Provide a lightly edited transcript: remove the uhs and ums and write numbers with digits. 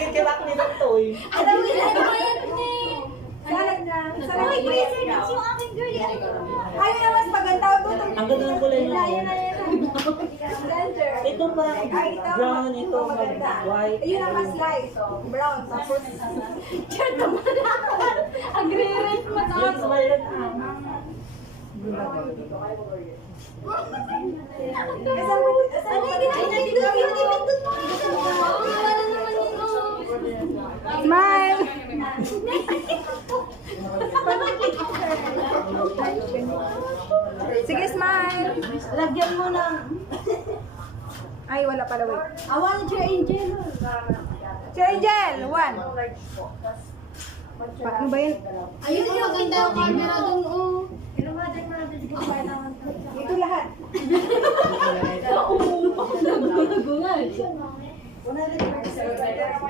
Sige, kilak nila to eh. Alam mo yan, mayat ni. Salad na. Uy, freezer na yung aking girl. Ano na mas maganda ito? Ang ganda ng kulay na. Blender. Ito pa, brown, ito white. Yun ang mas light. Brown. Tapos, Diyan naman ako. Agre-rate mo sa Yung violet ah. Ano yung ginagindot mo? Wala naman yun. Smile! Sige, smile! Lagyan mo ng... Ay, wala pala, wait. Awan, Sir Angel. Sir Angel, one. Ano ba yun? Ayun yung maganda yung camera dun, oh. Ito lahat. Nagulat.